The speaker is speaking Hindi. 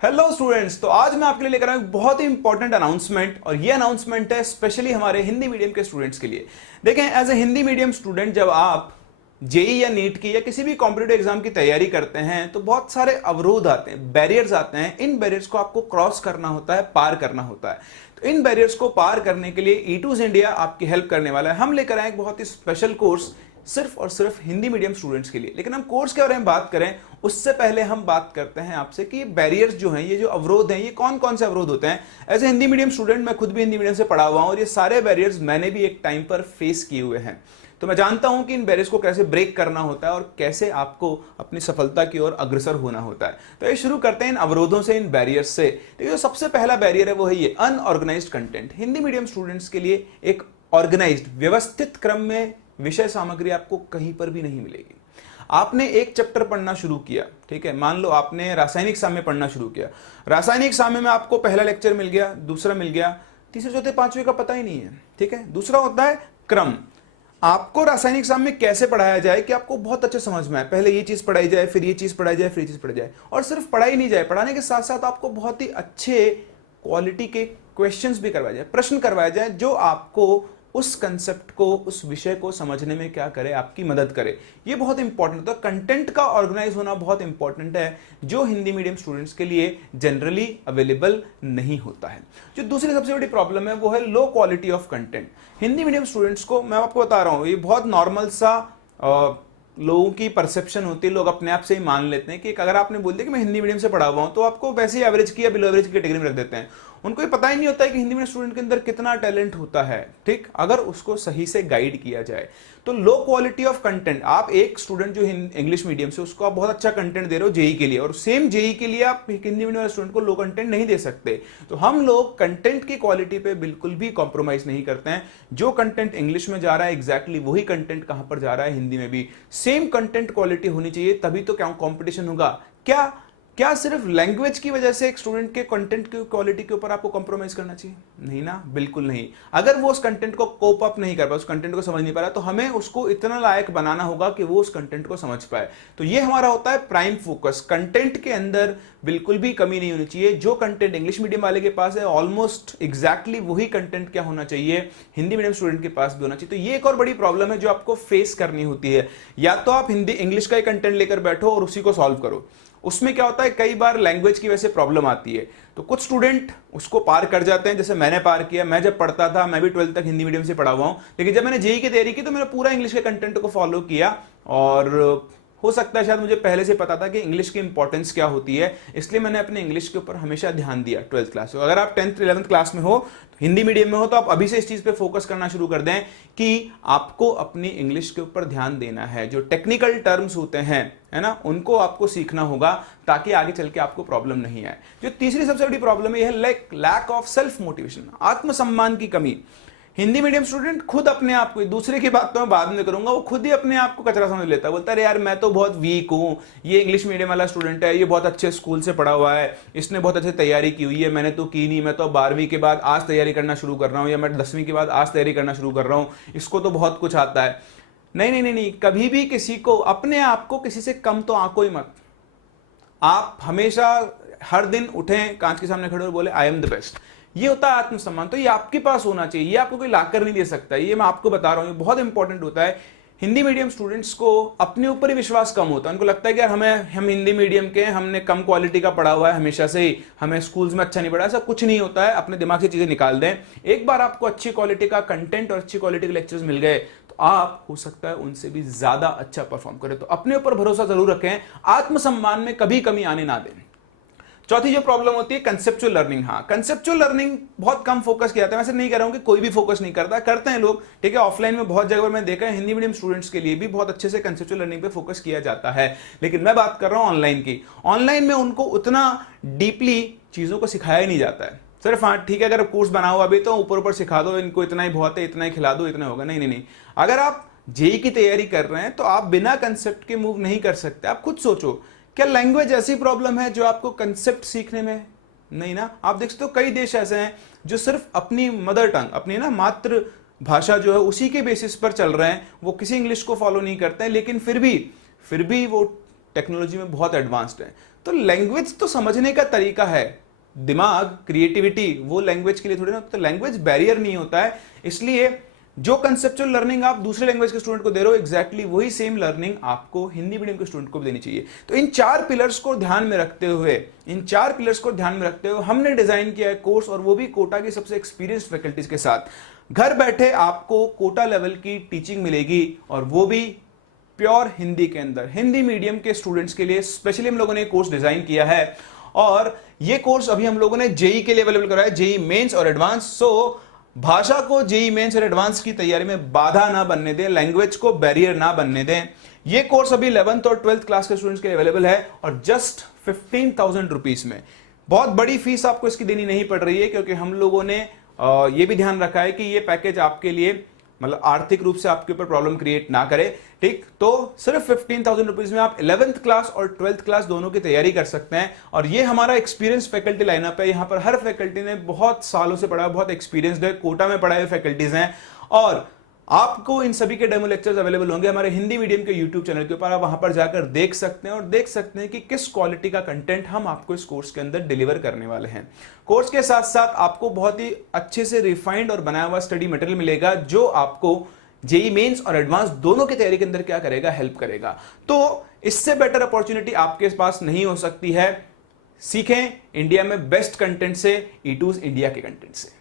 हेलो स्टूडेंट्स, तो आज मैं आपके लिए लेकर आया हूं बहुत ही इंपॉर्टेंट अनाउंसमेंट। और ये अनाउंसमेंट है स्पेशली हमारे हिंदी मीडियम के स्टूडेंट्स के लिए। देखें, as a Hindi medium student जब आप जेई या नीट की या किसी भी कॉम्पिटिटिव एग्जाम की तैयारी करते हैं तो बहुत सारे अवरोध आते हैं, बैरियर्स आते हैं। इन बैरियर्स को आपको क्रॉस करना होता है, पार करना होता है। तो इन बैरियर्स को पार करने के लिए E2 इंडिया आपकी हेल्प करने वाला है। हम लेकर आए एक बहुत ही स्पेशल कोर्स सिर्फ और सिर्फ हिंदी मीडियम स्टूडेंट्स के लिए। लेकिन हम कोर्स के बारे में बात करें उससे पहले हम बात करते हैं आपसे कि बैरियर्स जो हैं, ये जो अवरोध हैं, ये कौन कौन से अवरोध होते हैं। As a Hindi medium student मैं खुद भी हिंदी मीडियम से पढ़ा हुआ हूं और ये सारे बैरियर्स मैंने भी एक टाइम पर फेस किए हुए हैं। तो मैं जानता हूं कि इन बैरियर्स को कैसे ब्रेक करना होता है और कैसे आपको अपनी सफलता की ओर अग्रसर होना होता है। तो ये शुरू करते हैं इन अवरोधों से, इन बैरियर्स से। तो जो सबसे पहला बैरियर है वो है ये unorganised content. Hindi medium students के लिए एक ऑर्गेनाइज्ड, व्यवस्थित क्रम में विषय सामग्री आपको कहीं पर भी नहीं मिलेगी। आपने एक चैप्टर पढ़ना शुरू किया, ठीक है, मान लो आपने रासायनिक साम्य पढ़ना शुरू किया। रासायनिक साम्य में आपको पहला लेक्चर मिल गया, दूसरा मिल गया, तीसरे चौथे पांचवे का पता ही नहीं है, ठीक है। दूसरा होता है क्रम। आपको रासायनिक साम्य कैसे पढ़ाया जाए कि आपको बहुत अच्छे समझ में आए। पहले ये चीज पढ़ाई जाए, फिर ये चीज पढ़ाई जाए, फिर ये चीज पढ़ाई जाए। और सिर्फ पढ़ाई नहीं जाए, पढ़ाने के साथ साथ आपको बहुत ही अच्छे क्वालिटी के क्वेश्चंस भी करवाए जाए, प्रश्न करवाए जाए जो आपको उस कंसेप्ट को, उस विषय को समझने में क्या करे, आपकी मदद करे। ये बहुत इंपॉर्टेंट होता है। कंटेंट का ऑर्गेनाइज होना बहुत इंपॉर्टेंट है, जो हिंदी मीडियम स्टूडेंट्स के लिए जनरली अवेलेबल नहीं होता है। जो दूसरी सबसे बड़ी प्रॉब्लम है वो है low quality of content. Hindi medium students को मैं आपको बता रहा हूं, ये बहुत नॉर्मल सा लोगों की परसेप्शन होती है। लोग अपने आप से ही मान लेते हैं कि अगर आपने बोल दिया कि मैं हिंदी मीडियम से पढ़ा हुआ हूं तो आपको वैसे ही एवरेज की या बिलो एवरेज की कैटेगरी में रख देते हैं। उनको ये पता ही नहीं होता है कि हिंदी मीडियम स्टूडेंट के अंदर कितना टैलेंट होता है, ठीक, अगर उसको सही से गाइड किया जाए। तो लो क्वालिटी ऑफ कंटेंट, आप एक स्टूडेंट जो इंग्लिश मीडियम से, उसको आप बहुत अच्छा कंटेंट दे रहे हो जेई के लिए, और सेम जेई के लिए आप हिंदी मीडियम वाले स्टूडेंट को लो कंटेंट नहीं दे सकते। तो हम लोग कंटेंट की क्वालिटी पे बिल्कुल भी कॉम्प्रोमाइज नहीं करते हैं। जो कंटेंट इंग्लिश में जा रहा है एग्जैक्टली वही कंटेंट कहां पर जा रहा है, हिंदी में भी सेम कंटेंट क्वालिटी होनी चाहिए, तभी तो क्या कॉम्पिटिशन होगा। क्या सिर्फ लैंग्वेज की वजह से एक स्टूडेंट के कंटेंट की क्वालिटी के ऊपर आपको कॉम्प्रोमाइज करना चाहिए? नहीं ना, बिल्कुल नहीं। अगर वो उस कंटेंट को कोप अप नहीं कर पा, उस कंटेंट को समझ नहीं पा रहा, तो हमें उसको इतना लायक बनाना होगा कि वो उस कंटेंट को समझ पाए। तो ये हमारा होता है प्राइम फोकस। कंटेंट के अंदर बिल्कुल भी कमी नहीं होनी चाहिए। जो कंटेंट इंग्लिश मीडियम वाले के पास है ऑलमोस्ट एग्जैक्टली वही कंटेंट क्या होना चाहिए, हिंदी मीडियम स्टूडेंट के पास भी होना चाहिए। तो ये एक और बड़ी प्रॉब्लम है जो आपको फेस करनी होती है। या तो आप हिंदी इंग्लिश का ही कंटेंट लेकर बैठो और उसी को सॉल्व करो। उसमें क्या होता है, कई बार लैंग्वेज की वजह से प्रॉब्लम आती है। तो कुछ स्टूडेंट उसको पार कर जाते हैं, जैसे मैंने पार किया। मैं जब पढ़ता था, मैं भी 12th तक हिंदी मीडियम से पढ़ा हुआ हूं, लेकिन जब मैंने जेई की तैयारी की तो मैंने पूरा इंग्लिश के कंटेंट को फॉलो किया। और हो सकता है शायद मुझे पहले से पता था कि इंग्लिश की इंपॉर्टेंस क्या होती है, इसलिए मैंने अपने इंग्लिश के ऊपर हमेशा ध्यान दिया 12th क्लास में। अगर आप 10th 11th क्लास में हो, हिंदी मीडियम में हो, तो आप अभी से इस चीज पे फोकस करना शुरू कर दें कि आपको अपनी इंग्लिश के ऊपर ध्यान देना है। जो टेक्निकल टर्म्स होते हैं, है ना, उनको आपको सीखना होगा ताकि आगे चल के आपको प्रॉब्लम नहीं आए। जो तीसरी सबसे बड़ी प्रॉब्लम है, यह लैक ऑफ सेल्फ मोटिवेशन, आत्मसम्मान की कमी। हिंदी मीडियम स्टूडेंट खुद अपने आप को, दूसरे की बात तो मैं बाद में करूंगा, वो खुद ही अपने आप को कचरा समझ लेता है। बोलता है यार मैं तो बहुत वीक हूं, ये इंग्लिश मीडियम वाला स्टूडेंट है, ये बहुत अच्छे स्कूल से पढ़ा हुआ है, इसने बहुत अच्छी तैयारी की हुई है, मैंने तो की नहीं, मैं तो 12वीं के बाद आज तैयारी करना शुरू कर रहा हूं, या मैं 10वीं के बाद आज तैयारी करना शुरू कर रहा हूं, इसको तो बहुत कुछ आता है। नहीं नहीं नहीं नहीं, कभी भी किसी को, अपने आप को किसी से कम तो आंको ही मत। आप हमेशा हर दिन उठें, कांच के सामने खड़े और बोले आई एम द बेस्ट। ये होता है आत्मसम्मान। तो ये आपके पास होना चाहिए, ये आपको कोई लाकर नहीं दे सकता। ये मैं आपको बता रहा हूं, ये बहुत इंपॉर्टेंट होता है। हिंदी मीडियम स्टूडेंट्स को अपने ऊपर ही विश्वास कम होता है। उनको लगता है कि यार हम हिंदी मीडियम के, हमने कम क्वालिटी का पढ़ा हुआ है हमेशा से ही, हमें स्कूल्स में अच्छा नहीं पढ़ा। ऐसा कुछ नहीं होता है। अपने दिमाग से चीजें निकाल दें। एक बार आपको अच्छी क्वालिटी का कंटेंट और अच्छी क्वालिटी के लेक्चर्स मिल गए तो आप, हो सकता है, उनसे भी ज्यादा अच्छा परफॉर्म करें। तो अपने ऊपर भरोसा जरूर रखें, आत्मसम्मान में कभी कमी आने ना दें। चौथी जो प्रॉब्लम होती है, कंसेप्चुअल लर्निंग। हाँ, कंसेप्चुअल लर्निंग बहुत कम फोकस किया जाता है। मैं नहीं कह रहा हूं कि कोई भी फोकस नहीं करता, करते हैं लोग, ठीक है। ऑफलाइन में बहुत जगह पर मैं देखा है, हिंदी मीडियम स्टूडेंट्स के लिए भी बहुत अच्छे से कंसेप्चुअल लर्निंग पे फोकस किया जाता है। लेकिन मैं बात कर रहा हूं ऑनलाइन की। ऑनलाइन में उनको उतना डीपली चीजों को सिखाया ही नहीं जाता है। सिर्फ हाँ ठीक है, अगर कोर्स बना हुआ अभी तो ऊपर ऊपर सिखा दो, इनको इतना ही बहुत है, इतना ही खिला दो, इतना होगा। नहीं नहीं नहीं, अगर आप जेई की तैयारी कर रहे हैं तो आप बिना कंसेप्ट के मूव नहीं कर सकते। आप खुद सोचो, क्या लैंग्वेज ऐसी प्रॉब्लम है जो आपको कंसेप्ट सीखने में? नहीं ना। आप देख सकते हो कई देश ऐसे हैं जो सिर्फ अपनी मदर टंग, अपनी ना मातृ भाषा जो है उसी के बेसिस पर चल रहे हैं। वो किसी इंग्लिश को फॉलो नहीं करते हैं, लेकिन फिर भी वो टेक्नोलॉजी में बहुत एडवांस्ड है। तो लैंग्वेज तो समझने का तरीका है, दिमाग, क्रिएटिविटी वो लैंग्वेज के लिए थोड़ी ना, तो लैंग्वेज बैरियर नहीं होता है। इसलिए जो कंसेप्चुअल लर्निंग आप दूसरे लैंग्वेज के स्टूडेंट को दे रहे हो, एग्जैक्टली वही सेम लर्निंग आपको हिंदी मीडियम के स्टूडेंट को भी देनी चाहिए। तो इन 4 पिलर्स को ध्यान में रखते हुए हमने डिजाइन किया है कोर्स, और वो भी कोटा की सबसे एक्सपीरियंस्ड फैकल्टीज के साथ। घर बैठे आपको कोटा लेवल की टीचिंग मिलेगी, और वो भी प्योर हिंदी के अंदर। हिंदी मीडियम के स्टूडेंट्स के लिए स्पेशली हम लोगों ने कोर्स डिजाइन किया है, और ये कोर्स अभी हम लोगों ने जेई के लिए अवेलेबल कराया है, जेई मेंस और एडवांस। सो भाषा को जेई मेंस और एडवांस की तैयारी में बाधा ना बनने दें, लैंग्वेज को बैरियर ना बनने दें। ये कोर्स अभी 11th और 12th क्लास के स्टूडेंट्स के लिए अवेलेबल है, और जस्ट 15,000 रुपीज में। बहुत बड़ी फीस आपको इसकी देनी नहीं पड़ रही है, क्योंकि हम लोगों ने ये भी ध्यान रखा है कि ये पैकेज आपके लिए मतलब आर्थिक रूप से आपके ऊपर प्रॉब्लम क्रिएट ना करे। ठीक, तो सिर्फ 15,000 रुपीज में आप 11th क्लास और 12th क्लास दोनों की तैयारी कर सकते हैं। और ये हमारा एक्सपीरियंस फैकल्टी लाइनअप है। यहाँ पर हर फैकल्टी ने बहुत सालों से पढ़ा, बहुत एक्सपीरियंस्ड है, कोटा में पढ़ाए हुए फैकल्टीज हैं, और आपको इन सभी के डेमो लेक्चर्स अवेलेबल होंगे हमारे हिंदी मीडियम के यूट्यूब चैनल के ऊपर। आप वहां पर जाकर देख सकते हैं, और देख सकते हैं कि किस क्वालिटी का कंटेंट हम आपको इस कोर्स के अंदर डिलीवर करने वाले हैं। कोर्स के साथ साथ आपको बहुत ही अच्छे से रिफाइंड और बनाया हुआ स्टडी मटेरियल मिलेगा, जो आपको जेई मेंस और एडवांस दोनों की तैयारी के अंदर क्या करेगा, हेल्प करेगा। तो इससे बेटर अपॉर्चुनिटी आपके पास नहीं हो सकती है। सीखें इंडिया में बेस्ट कंटेंट से, E2 इंडिया के कंटेंट से।